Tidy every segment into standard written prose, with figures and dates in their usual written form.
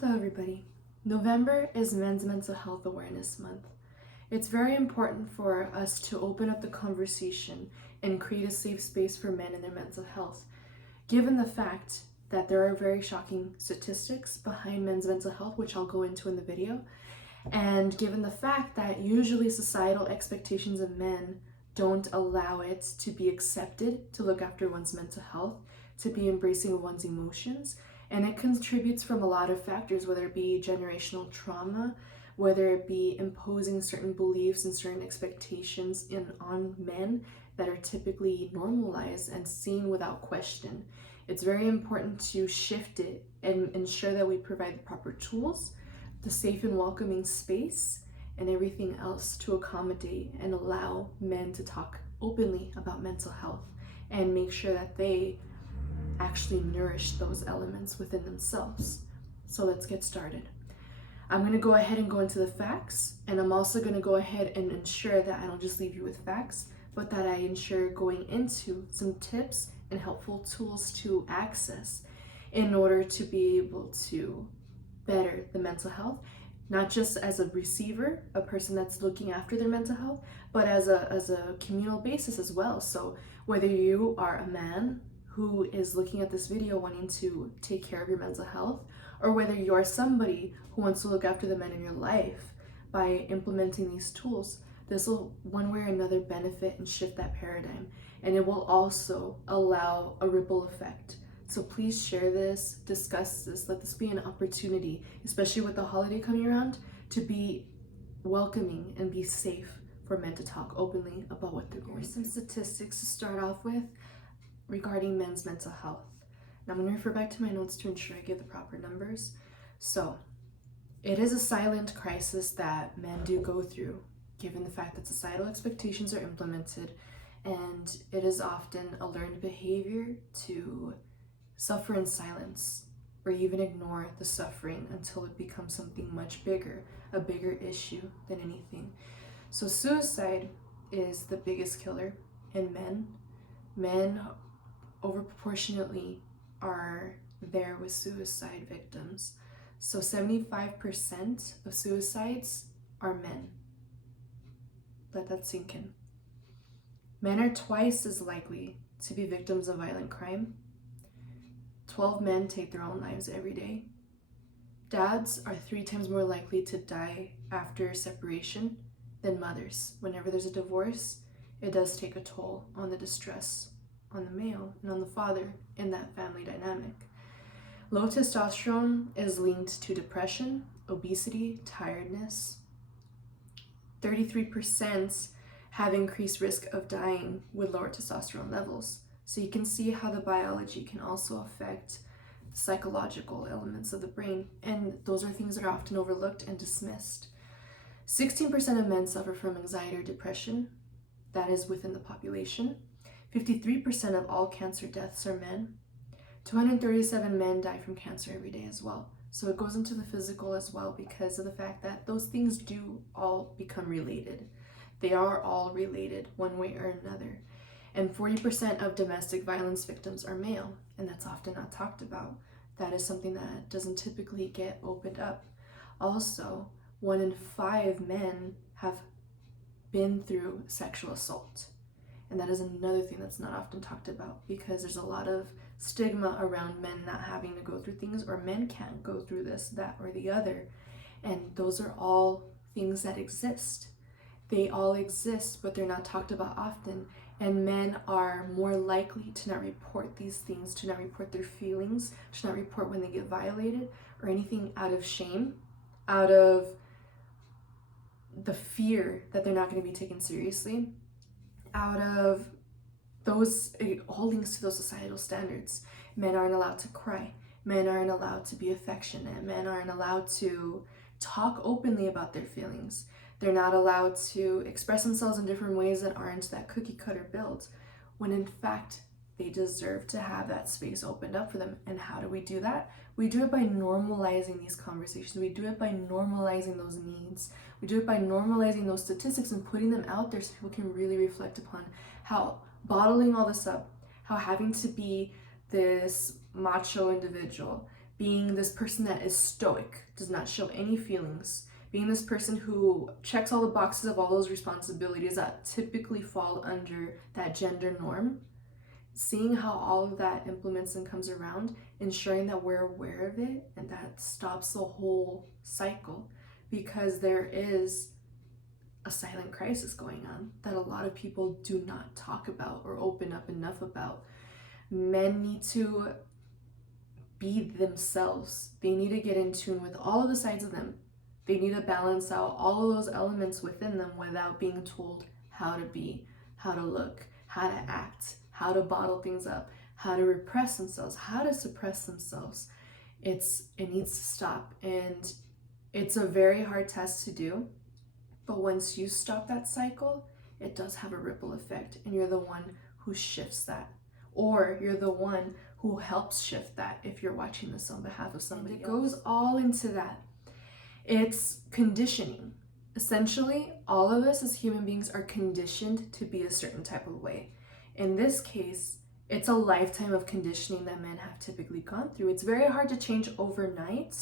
Hello everybody. November is Men's Mental Health Awareness Month. It's very important for us to open up the conversation and create a safe space for men and their mental health, given the fact that there are very shocking statistics behind men's mental health, which I'll go into in the video, and given the fact that usually societal expectations of men don't allow it to be accepted to look after one's mental health, to be embracing one's emotions. And it contributes from a lot of factors, whether it be generational trauma, whether it be imposing certain beliefs and certain expectations on men that are typically normalized and seen without question. It's very important to shift it and ensure that we provide the proper tools, the safe and welcoming space, and everything else to accommodate and allow men to talk openly about mental health and make sure that they actually nourish those elements within themselves. So let's get started. I'm going to go ahead and go into the facts, and I'm also going to go ahead and ensure that I don't just leave you with facts, but that I ensure going into some tips and helpful tools to access in order to be able to better the mental health, not just as a receiver, a person that's looking after their mental health, but as a communal basis as well. So whether you are a man who is looking at this video wanting to take care of your mental health, or whether you are somebody who wants to look after the men in your life by implementing these tools, this will one way or another benefit and shift that paradigm. And it will also allow a ripple effect. So please share this, discuss this, let this be an opportunity, especially with the holiday coming around, to be welcoming and be safe for men to talk openly about what they're going through. Some statistics to start off with regarding men's mental health. Now I'm going to refer back to my notes to ensure I give the proper numbers. So it is a silent crisis that men do go through, given the fact that societal expectations are implemented, and it is often a learned behavior to suffer in silence or even ignore the suffering until it becomes something much bigger, a bigger issue than anything. So suicide is the biggest killer in men. Men overproportionately are there with suicide victims. So 75% of suicides are men. Let that sink in. Men are twice as likely to be victims of violent crime. 12 men take their own lives every day. Dads are 3 times more likely to die after separation than mothers. Whenever there's a divorce, it does take a toll on the distress on the male and on the father in that family dynamic. Low testosterone is linked to depression, obesity, tiredness. 33% have increased risk of dying with lower testosterone levels. So you can see how the biology can also affect psychological elements of the brain, and those are things that are often overlooked and dismissed. 16% of men suffer from anxiety or depression. That is within the population. 53% of all cancer deaths are men. 237 men die from cancer every day as well. So it goes into the physical as well because of the fact that those things do all become related. They are all related one way or another. And 40% of domestic violence victims are male, and that's often not talked about. That is something that doesn't typically get opened up. Also, 1 in 5 men have been through sexual assault. And that is another thing that's not often talked about because there's a lot of stigma around men not having to go through things, or men can't go through this, that, or the other. And those are all things that exist. They all exist, but they're not talked about often. And men are more likely to not report these things, to not report their feelings, to not report when they get violated or anything out of shame, out of the fear that they're not going to be taken seriously, out of those, all links to those societal standards. Men aren't allowed to cry. Men aren't allowed to be affectionate. Men aren't allowed to talk openly about their feelings. They're not allowed to express themselves in different ways that aren't that cookie cutter built, when in fact they deserve to have that space opened up for them. And how do we do that? We do it by normalizing these conversations. We do it by normalizing those needs. We do it by normalizing those statistics and putting them out there so people can really reflect upon how bottling all this up, how having to be this macho individual, being this person that is stoic, does not show any feelings, being this person who checks all the boxes of all those responsibilities that typically fall under that gender norm, seeing how all of that implements and comes around, ensuring that we're aware of it and that stops the whole cycle, because there is a silent crisis going on that a lot of people do not talk about or open up enough about. Men need to be themselves. They need to get in tune with all of the sides of them. They need to balance out all of those elements within them without being told how to be, how to look, how to act, how to bottle things up, how to repress themselves, how to suppress themselves. It needs to stop. And it's a very hard task to do. But once you stop that cycle, it does have a ripple effect. And you're the one who shifts that. Or you're the one who helps shift that if you're watching this on behalf of somebody else. It goes all into that. It's conditioning. Essentially, all of us as human beings are conditioned to be a certain type of way. In this case, it's a lifetime of conditioning that men have typically gone through. It's very hard to change overnight,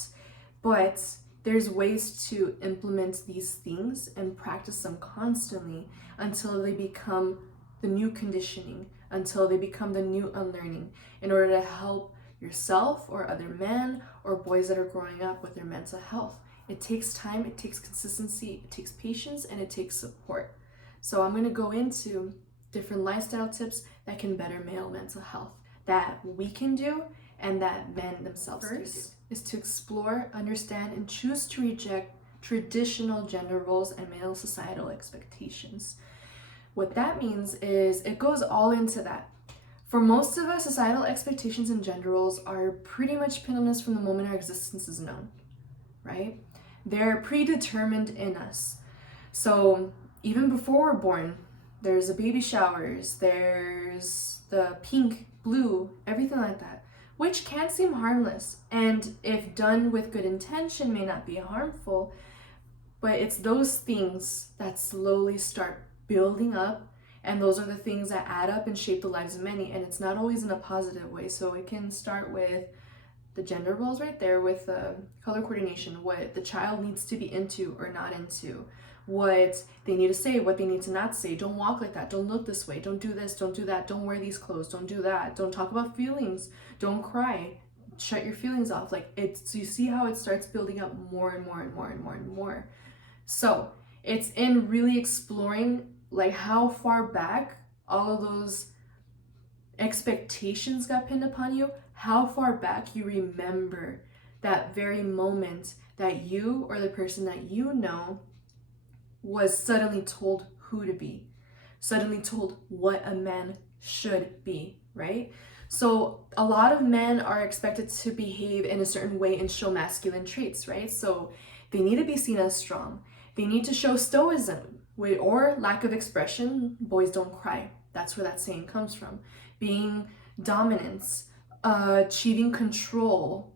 but there's ways to implement these things and practice them constantly until they become the new conditioning, until they become the new unlearning, in order to help yourself or other men or boys that are growing up with their mental health. It takes time, it takes consistency, it takes patience, and it takes support. So I'm going to go into different lifestyle tips that can better male mental health, that we can do and that men themselves can do. First is to explore, understand, and choose to reject traditional gender roles and male societal expectations. What that means is it goes all into that. For most of us, societal expectations and gender roles are pretty much pinned on us from the moment our existence is known, right? They're predetermined in us. So even before we're born, there's the baby showers, there's the pink, blue, everything like that, which can seem harmless, and if done with good intention may not be harmful, but it's those things that slowly start building up, and those are the things that add up and shape the lives of many, and it's not always in a positive way. So it can start with the gender roles right there, with color coordination, what the child needs to be into or not into, what they need to say, what they need to not say. Don't walk like that, don't look this way, don't do this, don't do that, don't wear these clothes, don't do that, don't talk about feelings, don't cry, shut your feelings off. Like, it's, you see how it starts building up more and more and more and more and more. So it's in really exploring like how far back all of those expectations got pinned upon you, how far back you remember that very moment that you or the person that you know was suddenly told who to be, suddenly told what a man should be, right? So a lot of men are expected to behave in a certain way and show masculine traits, right? So they need to be seen as strong. They need to show stoicism or lack of expression. Boys don't cry. That's where that saying comes from. Being dominance, achieving control,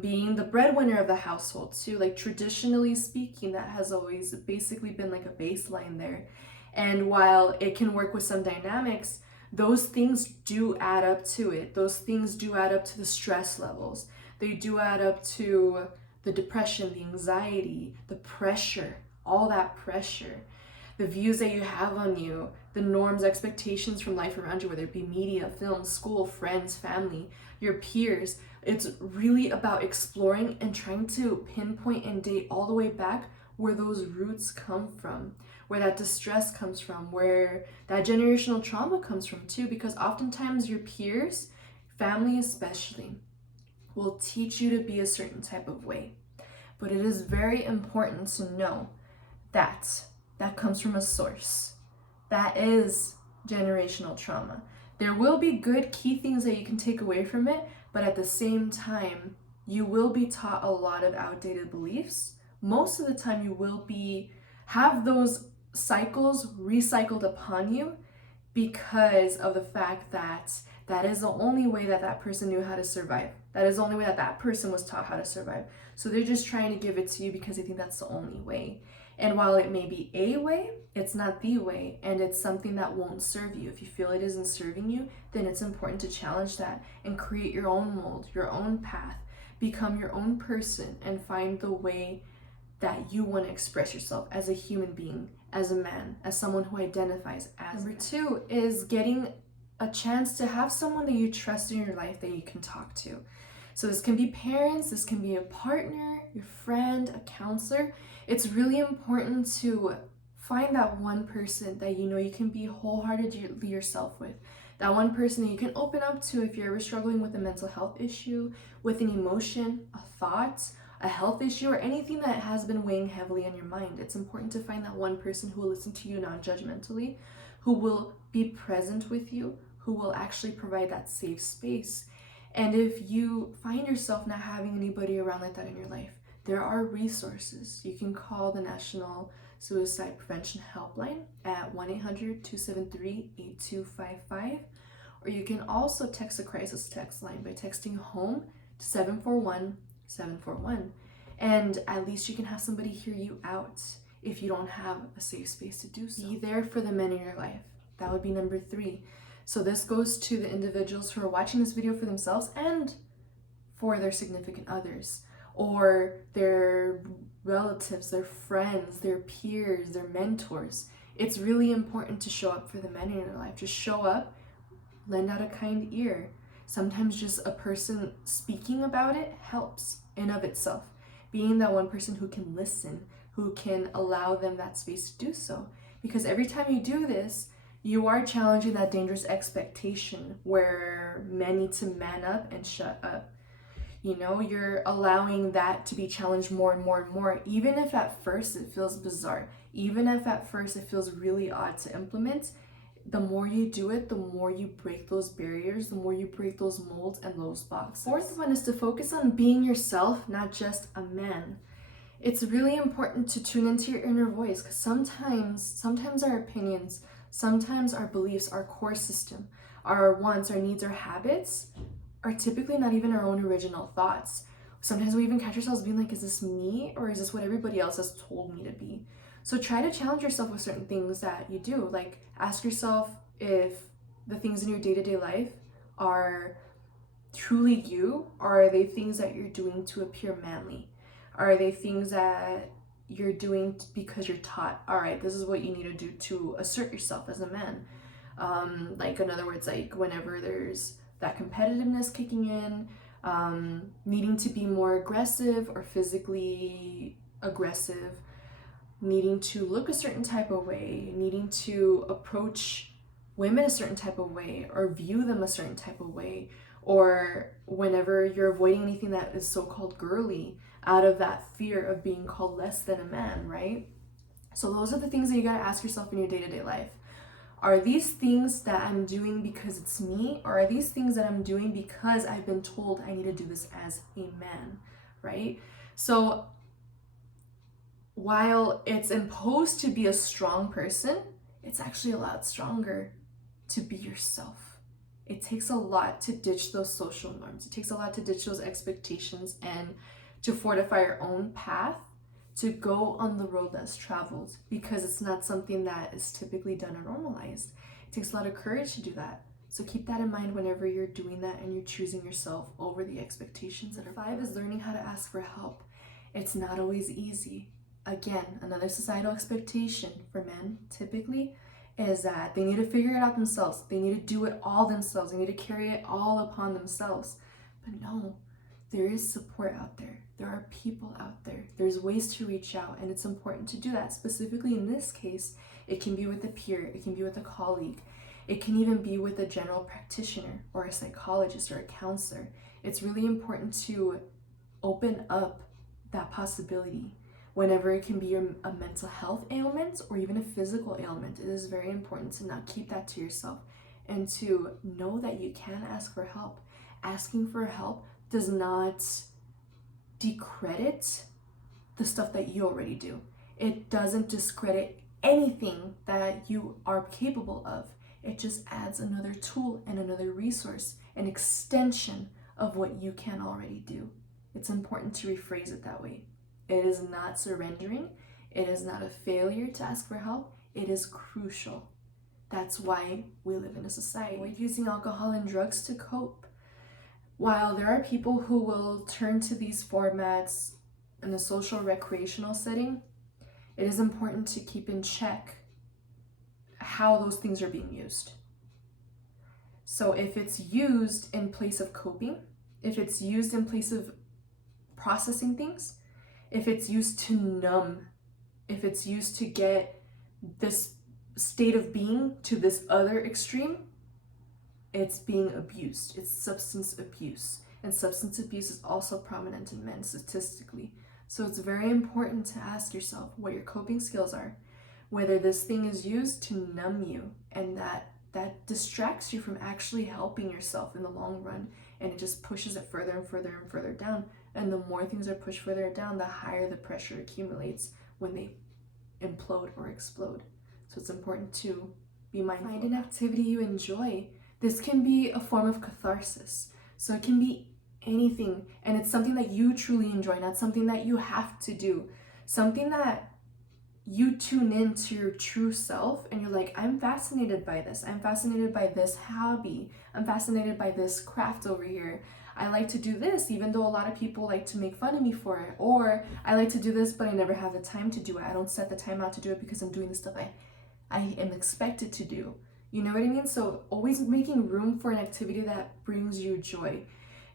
being the breadwinner of the household too. Like, traditionally speaking, that has always basically been like a baseline there. And while it can work with some dynamics, those things do add up to it. Those things do add up to the stress levels. They do add up to the depression, the anxiety, the pressure, all that pressure, the views that you have on you, the norms, expectations from life around you, whether it be media, film, school, friends, family, your peers. It's really about exploring and trying to pinpoint and date all the way back where those roots come from, where that distress comes from, where that generational trauma comes from too, because oftentimes your peers, family especially, will teach you to be a certain type of way. But it is very important to know that that comes from a source. That is generational trauma. There will be good key things that you can take away from it, but at the same time, you will be taught a lot of outdated beliefs. Most of the time, you will have those cycles recycled upon you because of the fact that that is the only way that that person knew how to survive. That is the only way that that person was taught how to survive. So they're just trying to give it to you because they think that's the only way. And while it may be a way, it's not the way, and it's something that won't serve you. If you feel it isn't serving you, then it's important to challenge that and create your own mold, your own path. Become your own person and find the way that you want to express yourself as a human being, as a man, as someone who identifies as. Number 2 is getting a chance to have someone that you trust in your life that you can talk to. So this can be parents, this can be a partner, your friend, a counselor. It's really important to find that one person that you know you can be wholeheartedly yourself with. That one person that you can open up to if you're ever struggling with a mental health issue, with an emotion, a thought, a health issue, or anything that has been weighing heavily on your mind. It's important to find that one person who will listen to you non-judgmentally, who will be present with you, who will actually provide that safe space. And if you find yourself not having anybody around like that in your life, there are resources. You can call the National Suicide Prevention Helpline at 1-800-273-8255, or you can also text the crisis text line by texting HOME to 741-741, and at least you can have somebody hear you out if you don't have a safe space to do so. Be there for the men in your life. That would be number 3. So this goes to the individuals who are watching this video for themselves and for their significant others, or their relatives, their friends, their peers, their mentors. It's really important to show up for the men in your life. Just show up, lend out a kind ear. Sometimes just a person speaking about it helps in of itself. Being that one person who can listen, who can allow them that space to do so. Because every time you do this, you are challenging that dangerous expectation where men need to man up and shut up. You know, you're allowing that to be challenged more and more and more, even if at first it feels bizarre, even if at first it feels really odd to implement. The more you do it, the more you break those barriers, the more you break those molds and those boxes. Fourth one is to focus on being yourself, not just a man. It's really important to tune into your inner voice, because sometimes our opinions, sometimes our beliefs, our core system, our wants, our needs, our habits are typically not even our own original thoughts. Sometimes we even catch ourselves being like, is this me, or is this what everybody else has told me to be? So try to challenge yourself with certain things that you do. Like, ask yourself if the things in your day-to-day life are truly you, or are they things that you're doing to appear manly? Are they things that you're doing because you're taught, all right, this is what you need to do to assert yourself as a man? Like, in other words, like whenever there's that competitiveness kicking in, needing to be more aggressive or physically aggressive, needing to look a certain type of way, needing to approach women a certain type of way or view them a certain type of way, or whenever you're avoiding anything that is so-called girly out of that fear of being called less than a man, right? So those are the things that you gotta ask yourself in your day-to-day life. Are these things that I'm doing because it's me, or are these things that I'm doing because I've been told I need to do this as a man, right? So while it's imposed to be a strong person, it's actually a lot stronger to be yourself. It takes a lot to ditch those social norms. It takes a lot to ditch those expectations and to fortify your own path, to go on the road less traveled, because it's not something that is typically done or normalized. It takes a lot of courage to do that. So keep that in mind whenever you're doing that and you're choosing yourself over the expectations that are. 5 is learning how to ask for help. It's not always easy. Again, another societal expectation for men typically is that they need to figure it out themselves. They need to do it all themselves. They need to carry it all upon themselves. But no, there is support out there. There are people out there. There's ways to reach out, and it's important to do that. Specifically in this case, it can be with a peer, it can be with a colleague, it can even be with a general practitioner or a psychologist or a counselor. It's really important to open up that possibility. Whenever it can be a mental health ailment or even a physical ailment, it is very important to not keep that to yourself and to know that you can ask for help. Asking for help does not discredit the stuff that you already do. It doesn't discredit anything that you are capable of. It just adds another tool and another resource, an extension of what you can already do. It's important to rephrase it that way. It is not surrendering. It is not a failure to ask for help. It is crucial. That's why we live in a society. Avoid using alcohol and drugs to cope. While there are people who will turn to these formats in a social recreational setting, it is important to keep in check how those things are being used. So if it's used in place of coping, if it's used in place of processing things, if it's used to numb, if it's used to get this state of being to this other extreme, it's being abused. It's substance abuse. And substance abuse is also prominent in men statistically. So it's very important to ask yourself what your coping skills are, whether this thing is used to numb you, and that distracts you from actually helping yourself in the long run, and it just pushes it further and further and further down. And the more things are pushed further down, the higher the pressure accumulates when they implode or explode. So it's important to be mindful. Find an activity you enjoy. This can be a form of catharsis. So it can be anything, and it's something that you truly enjoy, not something that you have to do. Something that you tune into your true self and you're like, I'm fascinated by this. I'm fascinated by this hobby. I'm fascinated by this craft over here. I like to do this, even though a lot of people like to make fun of me for it. Or I like to do this, but I never have the time to do it. I don't set the time out to do it because I'm doing the stuff I am expected to do. You know what I mean? So always making room for an activity that brings you joy.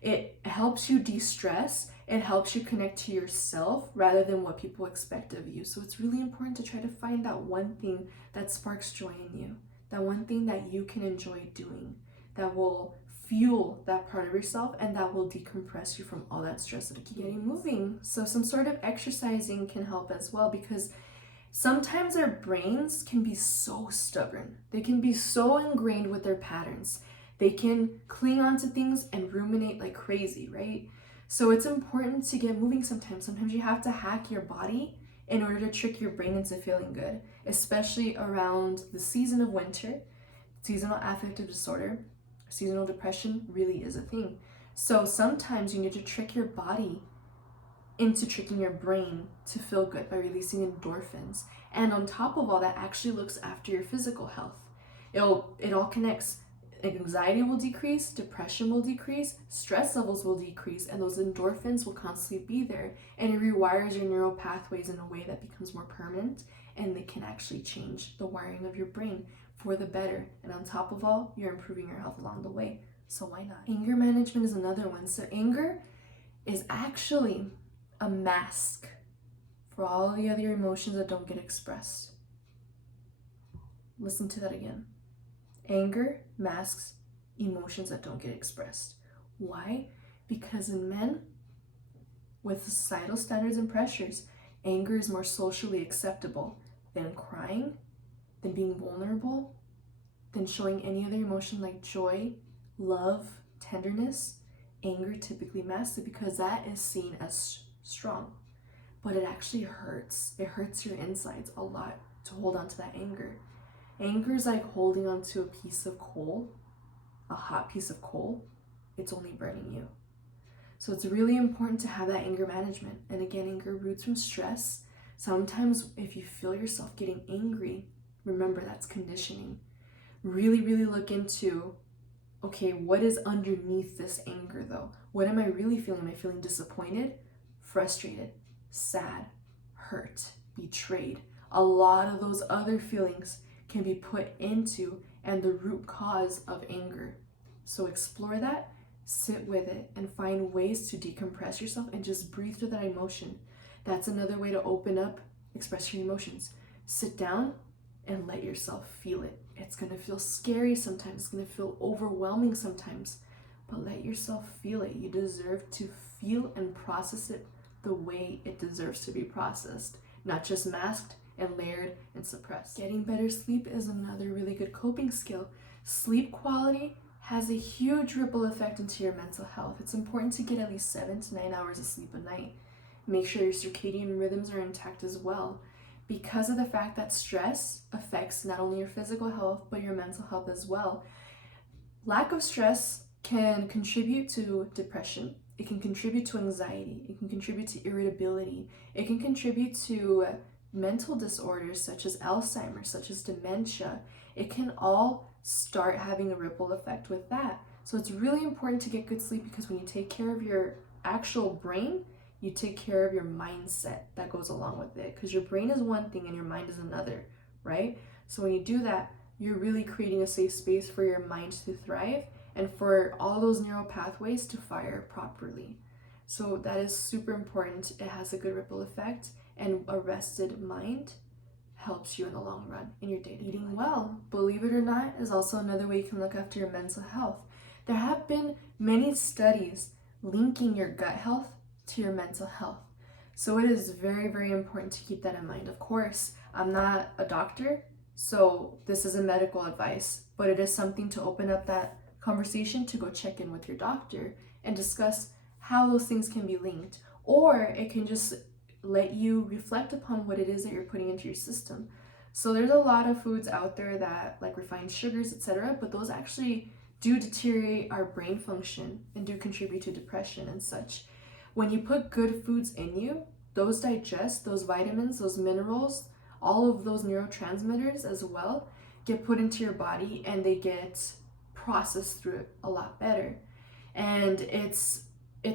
It helps you de-stress. It helps you connect to yourself rather than what people expect of you. So it's really important to try to find that one thing that sparks joy in you, that one thing that you can enjoy doing, that will fuel that part of yourself and that will decompress you from all that stress that keeps getting moving. So some sort of exercising can help as well, because sometimes our brains can be so stubborn. They can be so ingrained with their patterns. They can cling on to things and ruminate like crazy, right? So it's important to get moving sometimes. Sometimes you have to hack your body in order to trick your brain into feeling good, especially around the season of winter. Seasonal affective disorder, seasonal depression really is a thing. So sometimes you need to trick your body into tricking your brain to feel good by releasing endorphins. And on top of all that, actually looks after your physical health. It all connects. Anxiety will decrease, depression will decrease, stress levels will decrease, and those endorphins will constantly be there, and it rewires your neural pathways in a way that becomes more permanent, and they can actually change the wiring of your brain for the better. And on top of all, you're improving your health along the way. So why not? Anger management is another one. So anger is actually a mask for all the other emotions that don't get expressed. Listen to that again. Anger masks emotions that don't get expressed. Why? Because in men, with societal standards and pressures, anger is more socially acceptable than crying, than being vulnerable, than showing any other emotion like joy, love, tenderness. Anger typically masks it because that is seen as strong. But it actually hurts. It hurts your insides a lot to hold on to that anger. Anger is like holding onto a piece of coal, a hot piece of coal. It's only burning you. So it's really important to have that anger management. And again, anger roots from stress. Sometimes if you feel yourself getting angry, remember that's conditioning. Really, really look into, okay, what is underneath this anger though? What am I really feeling? Am I feeling disappointed, frustrated, sad, hurt, betrayed? A lot of those other feelings can be put into and the root cause of anger. So explore that, sit with it, and find ways to decompress yourself and just breathe through that emotion. That's another way to open up, express your emotions. Sit down and let yourself feel it. It's gonna feel scary sometimes, it's gonna feel overwhelming sometimes, but let yourself feel it. You deserve to feel and process it the way it deserves to be processed, not just masked and layered and suppressed. Getting better sleep is another really good coping skill. Sleep quality has a huge ripple effect into your mental health. It's important to get at least 7 to 9 hours of sleep a night. Make sure your circadian rhythms are intact as well, because of the fact that stress affects not only your physical health, but your mental health as well. Lack of stress can contribute to depression. It can contribute to anxiety. It can contribute to irritability. It can contribute to mental disorders such as Alzheimer's, such as dementia. It can all start having a ripple effect with that. So it's really important to get good sleep, because when you take care of your actual brain, you take care of your mindset that goes along with it, because your brain is one thing and your mind is another, right? So when you do that, you're really creating a safe space for your mind to thrive and for all those neural pathways to fire properly. So that is super important. It has a good ripple effect, and a rested mind helps you in the long run in your day-to-day life. Eating well, believe it or not, is also another way you can look after your mental health. There have been many studies linking your gut health to your mental health. So it is very, very important to keep that in mind. Of course, I'm not a doctor, so this isn't medical advice, but it is something to open up that conversation, to go check in with your doctor and discuss how those things can be linked. Or it can just let you reflect upon what it is that you're putting into your system. So there's a lot of foods out there that, like refined sugars, etc., but those actually do deteriorate our brain function and do contribute to depression and such. When you put good foods in you, those digest, those vitamins, those minerals, all of those neurotransmitters as well get put into your body, and they get processed through it a lot better. And it's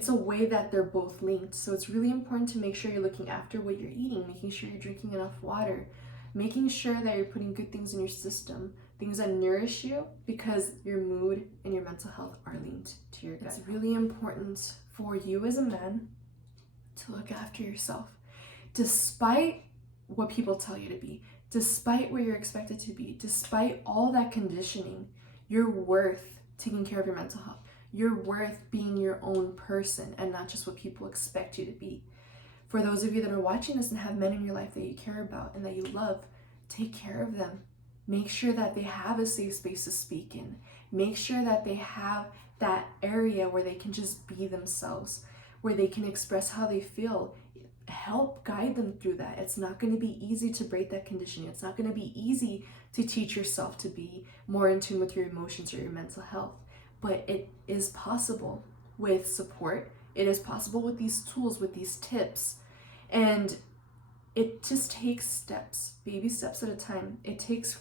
a way that they're both linked. So it's really important to make sure you're looking after what you're eating, making sure you're drinking enough water, making sure that you're putting good things in your system, things that nourish you, because your mood and your mental health are linked to your gut. It's really important for you as a man to look after yourself. Despite what people tell you to be, despite where you're expected to be, despite all that conditioning, you're worth taking care of your mental health. You're worth being your own person and not just what people expect you to be. For those of you that are watching this and have men in your life that you care about and that you love, take care of them. Make sure that they have a safe space to speak in. Make sure that they have that area where they can just be themselves, where they can express how they feel. Help guide them through that. It's not going to be easy to break that conditioning. It's not going to be easy to teach yourself to be more in tune with your emotions or your mental health. But it is possible with support. It is possible with these tools, with these tips. And it just takes steps, baby steps at a time. It takes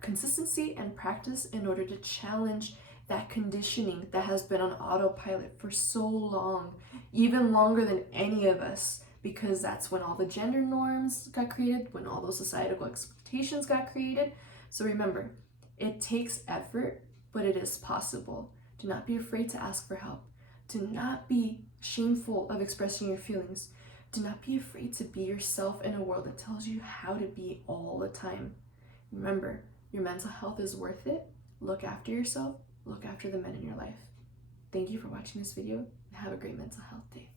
consistency and practice in order to challenge that conditioning that has been on autopilot for so long, even longer than any of us, because that's when all the gender norms got created, when all those societal expectations got created. So remember, it takes effort, but it is possible. Do not be afraid to ask for help. Do not be shameful of expressing your feelings. Do not be afraid to be yourself in a world that tells you how to be all the time. Remember, your mental health is worth it. Look after yourself. Look after the men in your life. Thank you for watching this video, and have a great mental health day.